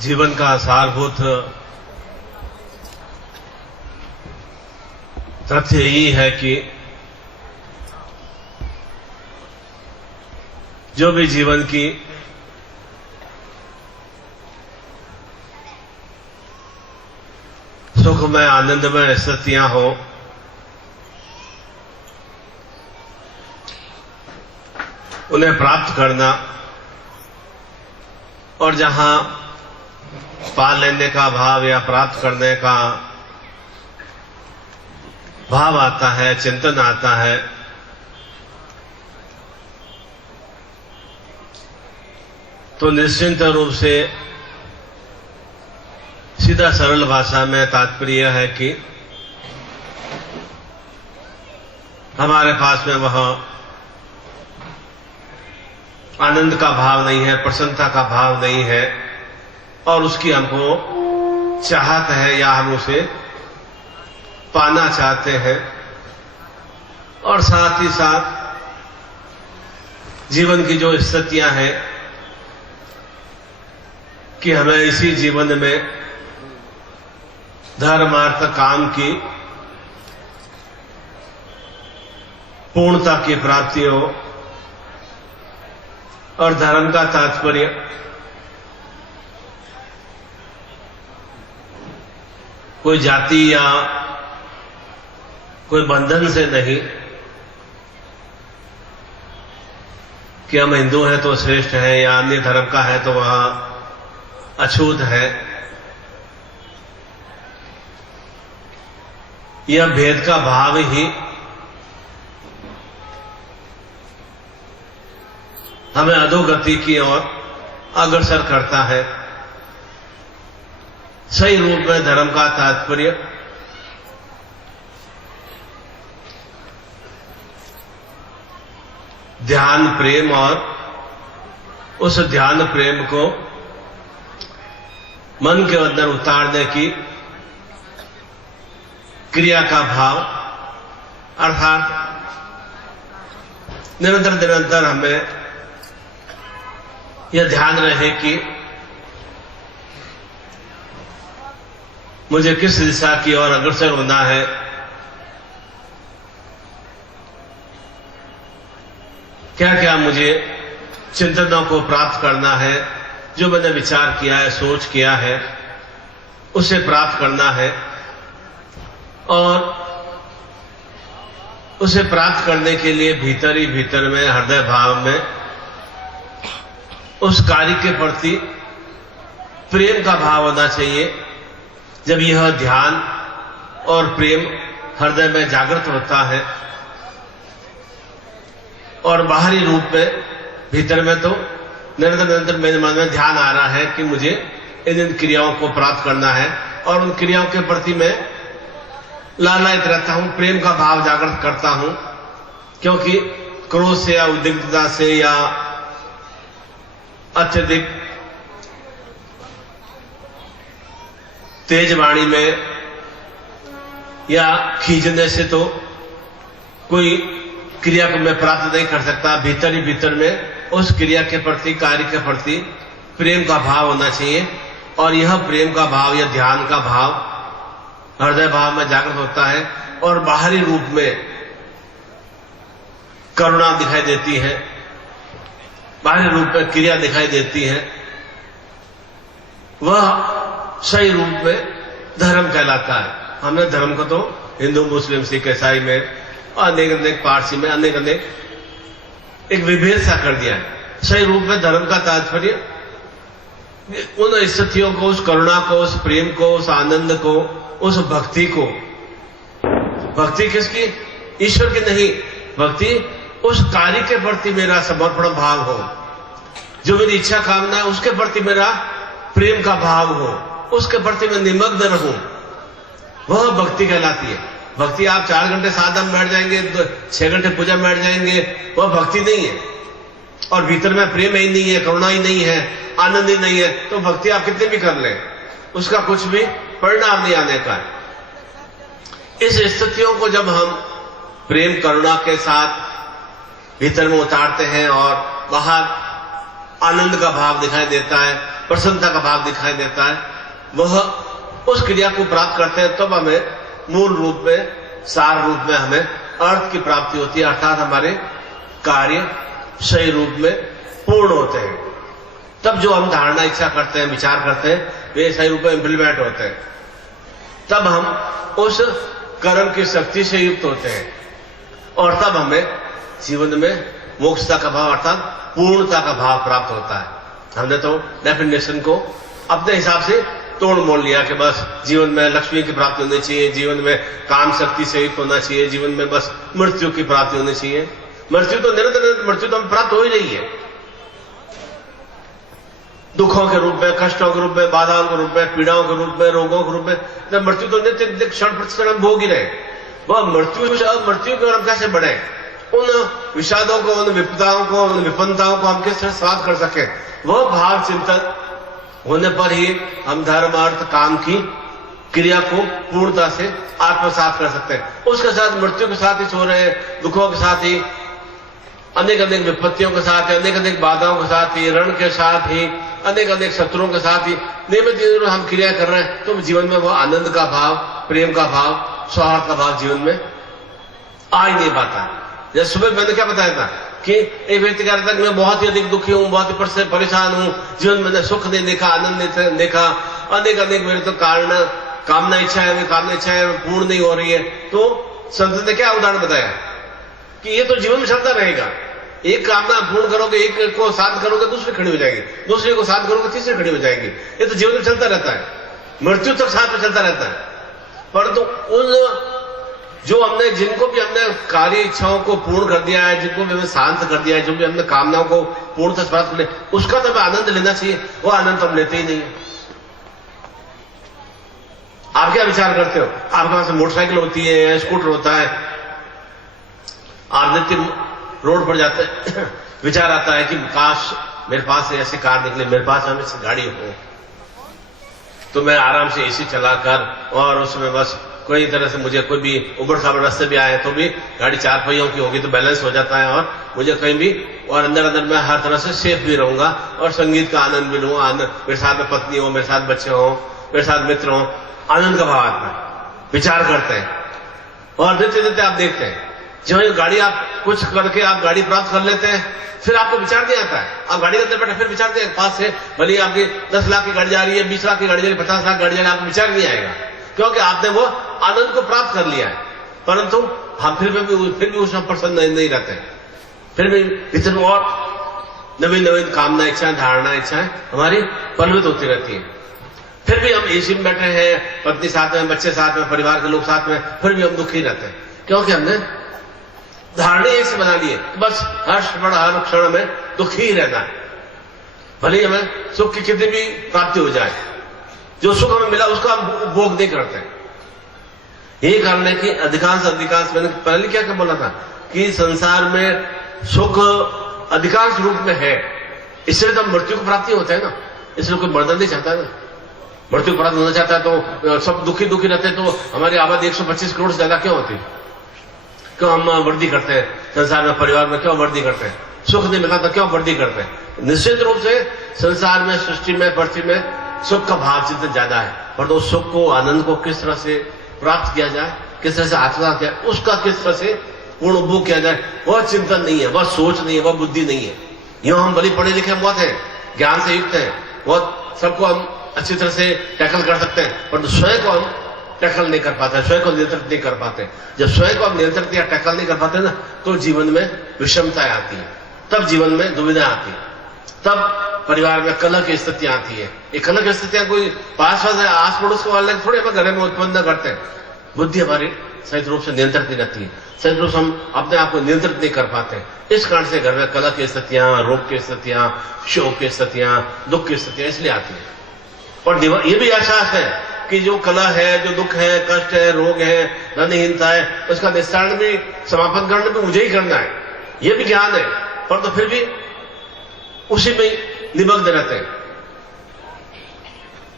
जीवन का सारभूत तथ्य यही है कि जो भी जीवन की सुखमय आनंदमय स्थितियां हो, उन्हें प्राप्त करना और जहां पा लेने का भाव या प्राप्त करने का भाव आता है, चिंतन आता है, तो निश्चिंत रूप से सीधा सरल भाषा में तात्पर्य है कि हमारे पास में वह आनंद का भाव नहीं है, प्रसन्नता का भाव नहीं है और उसकी हमको चाहत है या हम उसे पाना चाहते हैं। और साथ ही साथ जीवन की जो स्थितियां हैं कि हमें इसी जीवन में धर्मार्थ काम की पूर्णता की प्राप्ति हो। और धर्म का तात्पर्य कोई जाति या कोई बंधन से नहीं कि हम हिंदू हैं तो श्रेष्ठ है या अन्य धर्म का है तो वह अछूत है। यह भेद का भाव ही हमें अधोगति की ओर अग्रसर करता है। सही रूप में धर्म का तात्पर्य ध्यान प्रेम और उस ध्यान प्रेम को मन के अंदर उतारने की क्रिया का भाव, अर्थात निरंतर हमें यह ध्यान रहे कि मुझे किस दिशा की ओर अग्रसर होना है। क्या क्या मुझे चिंतनों को प्राप्त करना है, जो मैंने विचार किया है, सोच किया है, उसे प्राप्त करना है। और उसे प्राप्त करने के लिए भीतर ही भीतर में, हृदय भाव में उस कार्य के प्रति प्रेम का भाव होना चाहिए। जब यह ध्यान और प्रेम हृदय में जागृत होता है और बाहरी रूप में, भीतर में तो निरंतर मेरे मन में ध्यान आ रहा है कि मुझे इन क्रियाओं को प्राप्त करना है और उन क्रियाओं के प्रति मैं लालायित रहता हूं, प्रेम का भाव जागृत करता हूं। क्योंकि क्रोध से या उद्विग्नता से या अत्यधिक तेज वाणी में या खींचने से तो कोई क्रिया को मैं प्राप्त नहीं कर सकता। भीतर ही भीतर में उस क्रिया के प्रति, कार्य के प्रति प्रेम का भाव होना चाहिए। और यह प्रेम का भाव, यह ध्यान का भाव हृदय भाव में जागृत होता है और बाहरी रूप में करुणा दिखाई देती है, बाहरी रूप में क्रिया दिखाई देती है। वह सही रूप में धर्म कहलाता है। हमने धर्म को तो हिंदू, मुस्लिम, सिख, ईसाई में, अनेक पारसी में अनेक एक विभेद सा कर दिया है। सही रूप में धर्म का तात्पर्य उन स्थितियों को, उस करुणा को, उस प्रेम को, उस आनंद को, उस भक्ति को। भक्ति किसकी? ईश्वर की नहीं। भक्ति उस कार्य के प्रति मेरा समर्पण भाव हो, जो मेरी इच्छा कामना है उसके प्रति मेरा प्रेम का भाव हो, उसके प्रति मैं निमग्न रहूं, वह भक्ति कहलाती है। भक्ति आप 4 घंटे साधना में बैठ जाएंगे, 6 घंटे पूजा में बैठ जाएंगे, वह भक्ति नहीं है। और भीतर में प्रेम ही नहीं है, करुणा ही नहीं है, आनंद ही नहीं है, तो भक्ति आप कितने भी कर लें, उसका कुछ भी परिणाम नहीं आने का। इस स्थितियों को जब हम प्रेम करुणा के साथ भीतर में उतारते हैं और बाहर आनंद का भाव दिखाई देता है, प्रसन्नता का भाव दिखाई देता है, वह उस क्रिया को प्राप्त करते हैं, तब हमें मूल रूप में, सार रूप में हमें अर्थ की प्राप्ति होती है, अर्थात हमारे कार्य सही रूप में पूर्ण होते हैं। तब जो हम धारणा, इच्छा करते हैं, विचार करते हैं, वे सही रूप में इंप्लीमेंट होते हैं। तब हम उस कर्म की शक्ति से युक्त होते हैं और तब हमें जीवन में मोक्षता का भाव अर्थात पूर्णता का भाव प्राप्त होता है। हमने तो डेफिनेशन को अपने हिसाब से तोड़ मोड़ लिया कि बस जीवन में लक्ष्मी की प्राप्ति होनी चाहिए, जीवन में काम शक्ति से युक्त होना चाहिए, जीवन में बस मृत्यु की प्राप्ति होनी चाहिए। मृत्यु तो निरंतर, मृत्यु तो हमें प्राप्त हो ही रही है, दुखों के रूप में, कष्टों के रूप में, बाधाओं के रूप में, पीड़ाओं के रूप में, रोगों के रूप में। तो मृत्यु तो नित्य क्षण प्रतिक्षण हम भोग ही रहे। वह मृत्यु की ओर हम कैसे बढ़े, उन विषादों को, उन विपदाओं को, उन विपन्नताओं को हम किस तरह समाप्त कर सके, वह भाव चिंतन होने पर ही हम धर्म, अर्थ, काम की क्रिया को पूर्णता से आत्मसात कर सकते हैं। उसके साथ मृत्यु के साथ ही सो रहे हैं, दुखों के साथ ही, अनेक अनेक विपत्तियों के साथ ही, अनेक अनेक बाधाओं के साथ ही, ऋण के साथ ही, अनेक अनेक शत्रुओं के साथ ही नियमित हम क्रिया कर रहे हैं, तो जीवन में वो आनंद का भाव, प्रेम का भाव, सौहार्द का भाव जीवन में आ ही नहीं पाता। जैसे सुबह मैंने क्या बताया था कि एक व्यक्ति कह रहा था कि मैं बहुत ही अधिक दुखी हूं, बहुत ही परेशान हूं, जीवन में सुख नहीं देखा, आनंद नहीं देखा, अनेक अनेक मेरे तो कारण कामना इच्छाएं, कामना इच्छाएं पूर्ण नहीं हो रही है। तो संत ने क्या उदाहरण बताया कि ये तो जीवन में चलता रहेगा, एक कामना पूर्ण करोगे, एक को साध करोगे, दूसरी खड़ी हो जाएगी, दूसरे को साध करोगे, तीसरी खड़ी हो जाएगी। ये तो जीवन में चलता रहता है, मृत्यु तक साथ में चलता रहता है। परंतु उन जो हमने, जिनको भी हमने कार्य इच्छाओं को पूर्ण कर दिया है, जिनको भी हमने शांत कर दिया है, जो भी हमने कामनाओं को पूर्णतः प्राप्त कर लिया, उसका तो हमें आनंद लेना चाहिए। वो आनंद हम लेते ही नहीं। आप क्या विचार करते हो? आपके पास मोटरसाइकिल होती है, स्कूटर होता है, आप नित्य रोड पर जाते हैं, विचार आता है कि काश मेरे पास ऐसी कार निकले, मेरे पास हमें गाड़ी हो, तो मैं आराम से एसी चलाकर, और उसमें बस कोई तरह से मुझे कोई भी उबड़ खाबड़ रास्ते भी आए तो भी गाड़ी चार पहियों की होगी तो बैलेंस हो जाता है, और मुझे कहीं भी, और अंदर अंदर मैं हर तरह से सेफ भी रहूंगा और संगीत का आनंद भी लूंगा, मेरे साथ में पत्नी हो, मेरे साथ बच्चे हो, मेरे साथ मित्र हो, आनंद का भाव आता है। विचार करते हैं और देते देते आप देखते हैं, जब ये गाड़ी आप कुछ करके आप गाड़ी प्राप्त कर लेते हैं, फिर आपको विचार नहीं आता है। आप गाड़ी के अंदर बैठे फिर विचारते हैं, पास से भले आपकी 10 लाख की गाड़ी जा रही है, 20 लाख की गाड़ी जा रही है, 50 लाख की गाड़ी जा रही है, आपको विचार नहीं आएगा, क्योंकि आपने वो आनंद को प्राप्त कर लिया है। परंतु हम फिर भी उसमें प्रसन्न नहीं रहते, फिर भी इतने और नवीन नवीन कामना इच्छाएं, धारणा इच्छाएं हमारी पलवित होती रहती है। फिर भी हम एसी में बैठे हैं, पत्नी साथ में, बच्चे साथ में, परिवार के लोग साथ में, फिर भी हम दुखी रहते हैं, क्योंकि हमने धारणा ऐसे बना ली है बस हर क्षण में दुखी ही रहना है। भले हमें सुख की कितनी भी प्राप्ति हो जाए, जो सुख हमें मिला उसका हम उपभोग नहीं करते। यही कारण है कि अधिकांश मैंने पहले क्या बोला था कि संसार में सुख अधिकांश रूप में है, इसलिए तो मृत्यु को प्राप्ति होता है ना, इसलिए कोई मर्दन नहीं चाहता है ना। मृत्यु प्राप्त होना चाहता है तो सब दुखी रहते, तो हमारी आबादी 125 करोड़ से ज्यादा क्यों होती? क्यों हम वृद्धि करते हैं संसार में, परिवार में क्यों वृद्धि करते हैं? सुख नहीं मिलता तो क्यों वृद्धि करते हैं? निश्चित रूप से संसार में, सृष्टि में, पृथ्वी में सुख का भाव चिंतन ज्यादा है, पर तो उस सुख को, आनंद को किस तरह से प्राप्त किया जाए, किस तरह से आत्मसात किया, उसका किस तरह से पूर्ण उपभोग किया जाए, वह चिंतन नहीं है, वह सोच नहीं है, वह बुद्धि नहीं है। यूं हम भले पढ़े लिखे बहुत है, ज्ञान से युक्त है, बहुत सबको हम अच्छी तरह से टैकल कर सकते हैं, पर स्वयं को हम टैकल नहीं कर पाते, स्वयं को नियंत्रित नहीं कर पाते। जब स्वयं को हम नियंत्रित या टैकल नहीं कर पाते ना, तो जीवन में विषमताएं आती है, तब जीवन में दुविधा आती है, तब परिवार में कलह की स्थितियां आती है। ये कलह की स्थितियां कोई पास आस पड़ोस को वाले थोड़े हम घर में उत्पन्न करते हैं। बुद्धि हमारी सही रूप से नियंत्रित नहीं रहती है, सही रूप से हम अपने आप को नियंत्रित नहीं कर पाते। इस कारण से घर में कलह की स्थितियां, रोग की स्थितियां, शोक की स्थितियां, दुख की स्थितियां इसलिए आती है। और ये भी एहसास है कि जो कलह है, जो दुख है, कष्ट है, रोग है, धनहीनता है, उसका निस्तारण भी, समापन करना भी मुझे ही करना है, ये भी ज्ञान है, पर तो फिर भी उसी में निमग्न रहते हैं।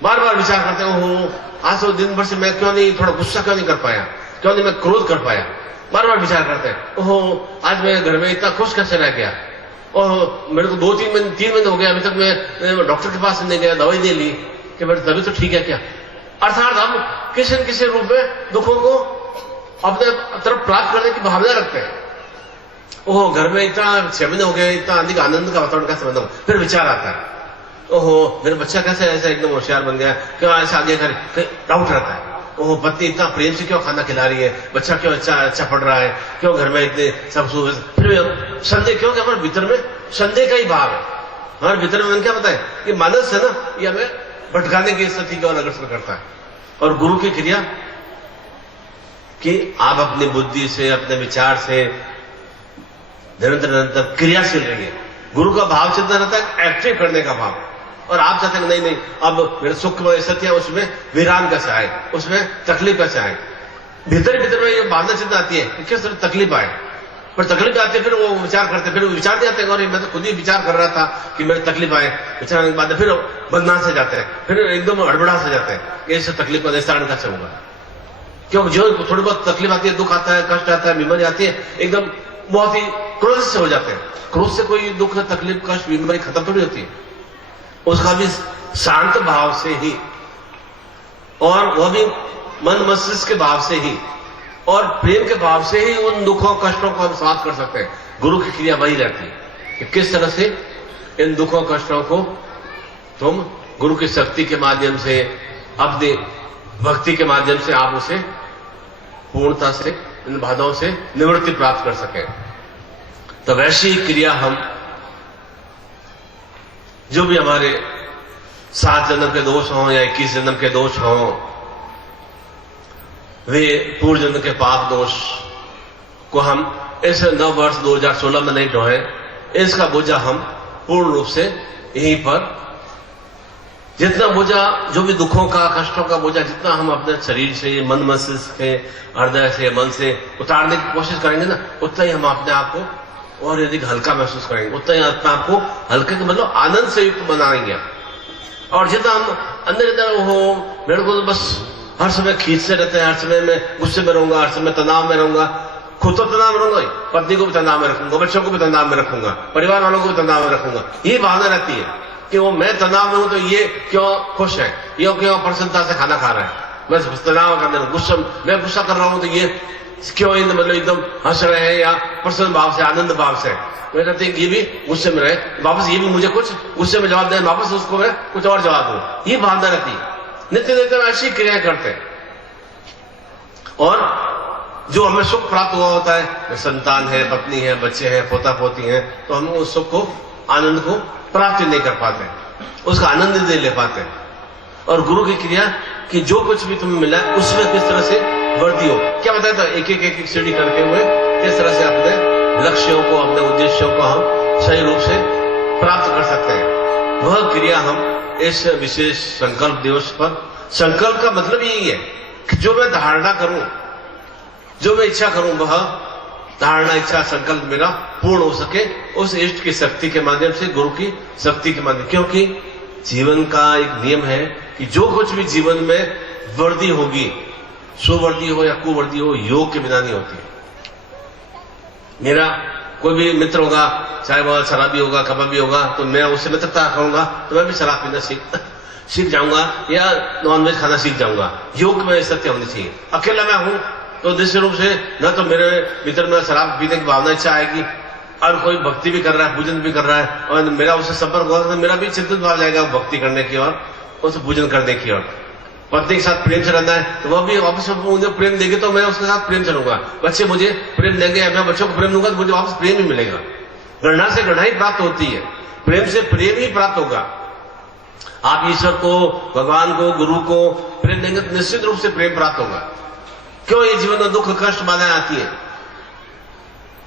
बार बार विचार करते हैं, ओहो आज तो दिन भर से मैं क्यों नहीं थोड़ा गुस्सा क्यों नहीं कर पाया, क्यों नहीं मैं क्रोध कर पाया। बार बार विचार करते हैं, ओहो आज मैं घर में इतना खुश कैसे रह गया, और मेरे को 3 महीने हो गए, अभी तक मैं डॉक्टर के पास नहीं गया, दवाई नहीं ली कि मेरी तबीयत तो ठीक है क्या। अर्थात हम किसी न किसी रूप में दुखों को अपने तरफ प्राप्त करने की भावना रखते हैं। ओहो, घर में इतना 6 महीने हो गए, इतना अधिक आनंद का वातावरण कैसे बना। फिर विचार आता है, ओहो मेरा बच्चा कैसे ऐसा एकदम होशियार बन गया, क्यों ऐसा आगे कर, डाउट रहता है। ओहो पत्नी इतना प्रेम से क्यों खाना खिला रही है, बच्चा क्यों अच्छा पढ़ रहा है, क्यों घर में इतने सब सुविधा। फिर संदेह, क्योंकि हमारे भीतर में संदेह का ही भाव है। हमारे भीतर में क्या पता है कि मानस है ना, ये हमें भटकाने की स्थिति की ओर अग्रसर करता है। और गुरु की क्रिया कि आप अपनी बुद्धि से, अपने विचार से निरंतर क्रियाशील रहिए। गुरु का भाव चिंतन रहता है एक्टिव करने का भाव, और आप चाहते हैं नहीं अब मेरे सुख में सत्य है, उसमें विराम कैसे आए, उसमें तकलीफ कैसे आए। भीतर में ये भावना चिंतन आती है कि किस तरह तकलीफ आए, पर तकलीफ आती है फिर वो विचार करते, फिर वो विचार नहीं आते और मैं तो खुद ही विचार कर रहा था कि मेरे तकलीफ आए। विचार के बाद फिर बदनाम से जाते हैं, फिर एकदम हड़बड़ा से जाते हैं कि इससे तकलीफ का निस्तारण कैसे होगा। क्योंकि जो थोड़ी बहुत तकलीफ आती है, दुख आता है, कष्ट आता है, बीमारी आती है, एकदम बहुत ही क्रोध से हो जाते हैं। क्रोध से कोई दुख, तकलीफ, कष्ट, बीमारी खत्म थोड़ी होती है। उसका भी शांत भाव से ही, और वह भी मन मस्तिष्क के भाव से ही और प्रेम के भाव से ही उन दुखों कष्टों को हम समाप्त कर सकते हैं। गुरु की क्रिया वही रहती है कि किस तरह से इन दुखों कष्टों को तुम गुरु की शक्ति के माध्यम से, अपनी भक्ति के माध्यम से आप उसे पूर्णता से, इन बाधाओं से निवृत्ति प्राप्त कर सके। तो वैसी क्रिया हम, जो भी हमारे 7 जन्म के दोष हों या 21 जन्म के दोष हों, वे पूर्व जन्म के पाप दोष को हम इस नव वर्ष 2016 में नहीं ढोए। इसका बोझा हम पूर्ण रूप से यहीं पर, जितना बोझा, जो भी दुखों का, कष्टों का बोझा जितना हम अपने शरीर से, मन मस्तिष्क से, हृदय से, मन से उतारने की कोशिश करेंगे ना, उतना ही हम अपने आप को और यदि हल्का महसूस करेंगे, उतना ही अपने आप को हल्के के मतलब आनंद से युक्त बनाएंगे। और जितना हम अंदर हो, मेरे को तो बस हर समय खींचते रहते हैं, हर समय मैं गुस्से में रहूंगा, हर समय तनाव में रहूंगा, खुद तो तनाव में रहूंगा, पत्नी को भी तनाव में रखूंगा, बच्चों को भी तनाव में रखूंगा, परिवार वालों को भी तनाव में रखूंगा। ये भावना रहती है कि वो मैं तनाव में हूं तो ये क्यों खुश है, ये क्यों प्रसन्नता से खाना खा रहा है, मैं तनाव का अंदर गुस्सा, मैं गुस्सा कर रहा हूं तो ये क्यों मतलब एकदम हंस रहे हैं या प्रसन्न भाव से, आनंद भाव से। मैं कहते हैं ये भी गुस्से में रहे, वापस ये भी मुझे कुछ गुस्से में जवाब दे, वापस उसको मैं कुछ और जवाब दूं। ये भावना रहती है। नित्य नित्य ऐसी क्रियाएं करते हैं, और जो हमें सुख प्राप्त हुआ होता है, संतान है, पत्नी है, बच्चे हैं, पोता पोती हैं, तो हम उस सुख को, आनंद को प्राप्त नहीं कर पाते, उसका आनंद नहीं ले पाते। और गुरु की क्रिया कि जो कुछ भी तुम्हें मिला उसमें किस तरह से वृद्धि हो। क्या बताया था, एक एक सीढ़ी करके हुए किस तरह से अपने लक्ष्यों को, अपने उद्देश्यों को हम सही रूप से प्राप्त कर सकते हैं। वह क्रिया हम इस विशेष संकल्प दिवस पर, संकल्प का मतलब यही है कि जो मैं धारणा करूं, जो मैं इच्छा करूं, वह धारणा, इच्छा, संकल्प मेरा पूर्ण हो सके उस इष्ट की शक्ति के माध्यम से, गुरु की शक्ति के माध्यम। क्योंकि जीवन का एक नियम है कि जो कुछ भी जीवन में वृद्धि होगी, सुवृद्धि हो या कुवृद्धि हो, योग के बिना नहीं होती। मेरा कोई भी मित्र होगा, चाहे वह शराबी होगा, कबाबी होगा, तो मैं उससे मित्रता करूंगा तो मैं भी शराब पीना सीख जाऊंगा या नॉनवेज खाना सीख जाऊंगा। योग में सत्य होनी चाहिए। अकेला मैं हूं तो निश्चित रूप से न तो मेरे भीतर में शराब पीने की भावना, इच्छा आएगी, और कोई भक्ति भी कर रहा है, पूजन भी कर रहा है, और मेरा उससे संपर्क होगा तो मेरा भी चिंतित भाव जाएगा भक्ति करने की ओर, उसे पूजन करने की ओर। पत्नी के साथ प्रेम से रहना है तो वह भी वापस मुझे प्रेम देगी तो मैं उसके साथ प्रेम से रहूंगा। बच्चे मुझे प्रेम देंगे, मैं बच्चों को प्रेम दूंगा तो मुझे वापस प्रेम ही मिलेगा। गणना से गणना ही प्राप्त होती है, प्रेम से प्रेम ही प्राप्त होगा। आप ईश्वर को, भगवान को, गुरु को प्रेम देंगे तो निश्चित रूप से प्रेम प्राप्त होगा। क्यों ये जीवन में दुख, कष्ट, बाधाएं आती है,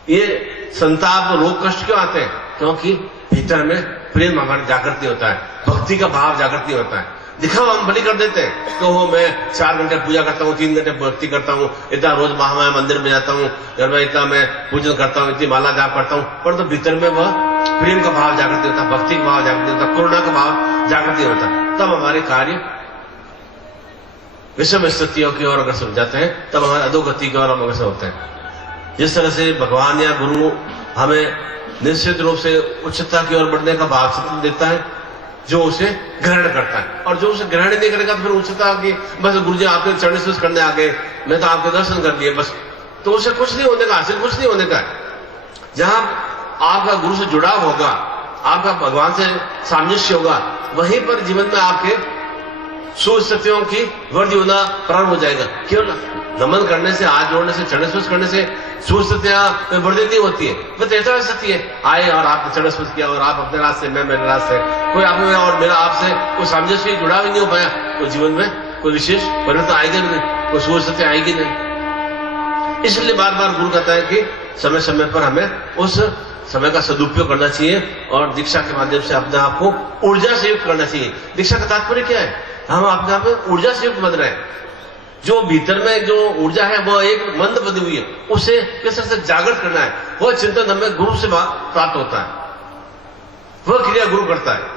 ये संताप, रोग, कष्ट क्यों आते हैं? क्योंकि भीतर में प्रेम हमारे जागृत नहीं होता है, भक्ति का भाव जागृत नहीं होता है। दिखावा हम बलि कर देते हैं तो हो मैं 4 घंटे पूजा करता हूँ, 3 घंटे भक्ति करता हूँ, इतना रोज महामाया मंदिर में जाता हूँ, घर में इतना मैं पूजन करता हूँ, इतनी माला जाप करता हूँ, पर तो भीतर में वह प्रेम का भाव जागृत नहीं होता, भक्ति का भाव जागृत नहीं होता, करुणा का भाव जागृत नहीं होता। तब हमारे कार्य विषम स्थितियों की ओर अग्रसर हो जाते हैं, तब हमारे अधोगति की ओर हम अग्रसर होते हैं। जिस तरह से भगवान या गुरु हमें निश्चित रूप से उच्चता की ओर बढ़ने का भाव चिंतन देता है, जो उसे ग्रहण करता है। और जो उसे ग्रहण नहीं करेगा तो फिर उच्चता की बस गुरुजी आपके चरण स्पर्श करने आ गए, मैं तो आपके दर्शन कर लिए बस, तो उसे कुछ नहीं होने का, हासिल कुछ नहीं होने का है। जहां आपका गुरु से जुड़ाव होगा, आपका भगवान से सामंजस्य होगा, वहीं पर जीवन में आपके सुस्थितियों की वृद्धि होना प्रारंभ हो जाएगा। केवल नमन करने से, हाथ जोड़ने से, चरण स्पर्श करने से सुस्थितियां वृद्धि नहीं होती है, वो त्रेता स्थिति है। आए और आपने चरण स्पर्श किया और आप अपने रास्ते, मैं मेरे रास्ते, कोई आप में और मेरा आपसे कोई सामंजस्य जुड़ाव ही नहीं हो पाया, तो जीवन में कोई विशेष परिवर्तन आएगा नहीं, कोई सुस्थिति आएगी नहीं। इसलिए बार बार गुरु कहता है कि समय समय पर हमें उस समय का सदुपयोग करना चाहिए और दीक्षा के माध्यम से अपने आप को ऊर्जा से युक्त करना चाहिए। दीक्षा का तात्पर्य क्या है? हम अपने आप में ऊर्जा से युक्त बन रहे हैं। जो भीतर में जो ऊर्जा है वह एक मंद बनी हुई है, उसे किस तरह से जागृत करना है, वह चिंतन हमें गुरु से प्राप्त होता है, वह क्रिया गुरु करता है।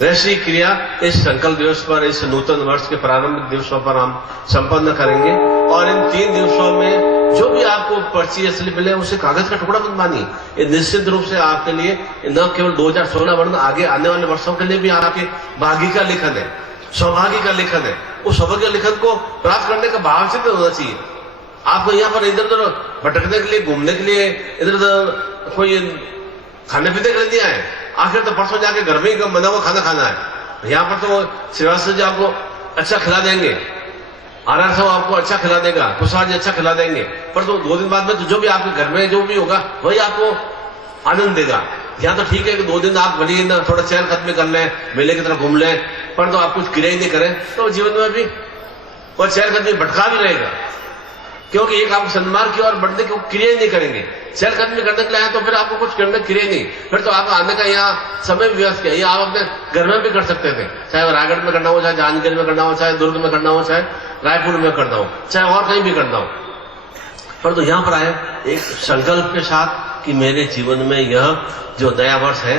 वैसी क्रिया इस संकल्प दिवस पर, इस नूतन वर्ष के प्रारंभिक दिवसों पर हम संपन्न करेंगे। और इन 3 दिवसों में जो भी आपको पर्ची या स्लिप मिले उसे कागज का टुकड़ा मत मानिए। ये निश्चित रूप से आपके लिए न केवल 2016 वर्ण, आगे आने वाले वर्षों के लिए भी आपके भाग्य का लेखन है, सौभाग्य का लेखन है। उस सौभाग्य लेखन को प्राप्त करने का भाव चिंतन होना चाहिए। आपको यहाँ पर इधर उधर भटकने के लिए, घूमने के लिए, इधर उधर कोई खाने पीने के लिए नहीं आए। आखिर तो परसों जाके घर में ही बना हुआ खाना खाना है। यहाँ पर तो श्रीवास जी आपको अच्छा खिला देंगे, आनंद साहब आपको अच्छा खिला देगा, प्रसाद जी अच्छा खिला देंगे, पर तो 2 दिन बाद में तो जो भी आपके घर में जो भी होगा वही आपको आनंद देगा। यहाँ तो ठीक है कि 2 दिन आप भले ना थोड़ा चहल खत्म कर लें, मेले की तरह घूम लें, पर तो आप कुछ क्रिया ही नहीं करें तो जीवन में भी और चहल खत्म भटका भी रहेगा, क्योंकि एक आप सन्मार्ग की ओर बढ़ने की क्रिया ही नहीं करेंगे। चहल खत्म करने के लिए आए तो फिर आपको कुछ करने क्रिया नहीं, फिर तो आप आने का यहाँ समय व्यस्त किया। ये आप अपने घर में भी कर सकते थे, चाहे रायगढ़ में करना हो, चाहे जानगीर में करना हो, चाहे दुर्ग में करना हो, चाहे रायपुर में करना हो, चाहे और कहीं भी करना हो, पर तो यहाँ पर आए एक संकल्प के साथ कि मेरे जीवन में यह जो नया वर्ष है,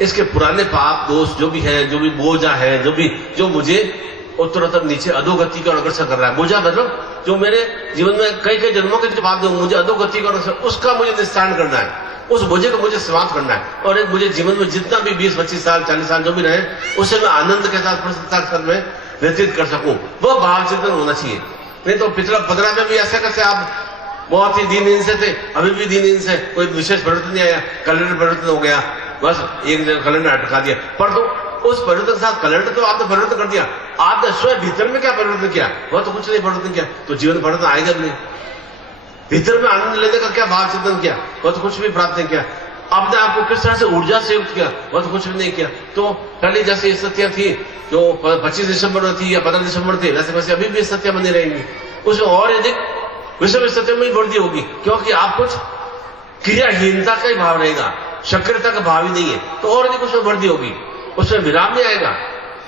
इसके पुराने पाप दोष जो भी है, जो भी बोझा है, जो मुझे उत्तरोत्तर नीचे अधोगति की ओर अग्रसर कर रहा है, बोझा मतलब जो मेरे जीवन में कई कई जन्मों के जो पाप मुझे अधोगति की ओर, उसका मुझे निस्तारण करना है, उस बोझे को मुझे समाप्त करना है। और एक मुझे जीवन में जितना भी 20, 25 साल, 40 साल जो भी रहे, उसे मैं आनंद के साथ, प्रसन्नता के साथ में व्यतीत कर सकूं, वह भाव चिंतन होना चाहिए। नहीं तो पिछला 15 में भी ऐसा कैसे आप बहुत ही दीनहीन से थे, अभी भी दीनहीन से, कोई विशेष परिवर्तन नहीं आया, कैलेंडर परिवर्तन हो गया, बस एक कैलेंडर अटका दिया, पर तो उस परिवर्तन के साथ कैलेंडर तो आपने परिवर्तन कर दिया, आपने स्वयं भीतर में क्या परिवर्तन किया? वह तो कुछ नहीं परिवर्तन किया, तो जीवन में परिवर्तन आएगा भी नहीं। भीतर में आनंद लेने का क्या भाव चिंतन किया? वह तो कुछ भी प्राप्त नहीं किया। आपने आपको किस तरह से ऊर्जा से युक्त किया? वह तो कुछ भी नहीं किया। तो पहले जैसे स्थितियां थी जो 25 दिसंबर में थी या 15 दिसंबर थी, वैसे वैसे अभी भी स्थितियां बनी रहेंगी, उसमें और अधिक विषम स्थितियों में ही वृद्धि होगी, क्योंकि आप कुछ क्रियाहीनता का ही भाव रहेगा, सक्रियता का भाव ही नहीं है, तो और अधिक उसमें वृद्धि होगी, उसमें विराम नहीं आएगा।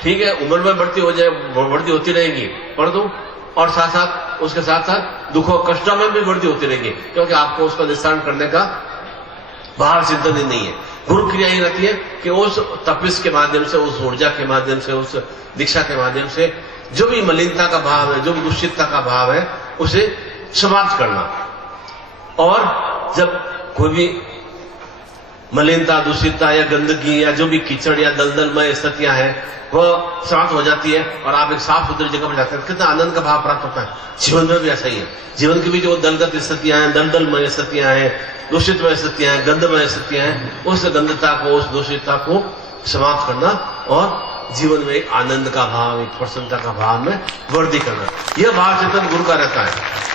ठीक है, उम्र में बढ़ती हो जाए, वृद्धि होती रहेगी, परंतु और साथ साथ उसके साथ साथ दुखों कष्टों में भी वृद्धि होती रहेगी, क्योंकि आपको उसका निस्तारण करने का भाव चिंतन ही नहीं है। गुरु क्रिया ही रहती है कि उस तपस्या के माध्यम से, उस ऊर्जा के माध्यम से, उस दीक्षा के माध्यम से जो भी मलिनता का भाव है, जो भी दुष्टता का भाव है, उसे समाप्त करना। और जब कोई भी मलिनता, दूषितता या गंदगी या जो भी कीचड़ या दलदलमय स्थितियां हैं वह समाप्त हो जाती है और आप एक साफ सुथरी जगह पर जाते हैं, कितना आनंद का भाव प्राप्त होता है। जीवन में भी ऐसा ही है, जीवन की भी जो दलगत स्थितियां हैं, दलदलमय स्थितियां हैं, दूषितमय स्थितियां हैं, गंधमय स्थितियां हैं, उस गंधता को, उस दूषितता को समाप्त करना और जीवन में एक आनंद का भाव, एक प्रसन्नता का भाव में वृद्धि करना, यह भाव चिंतन गुरु का रहता है।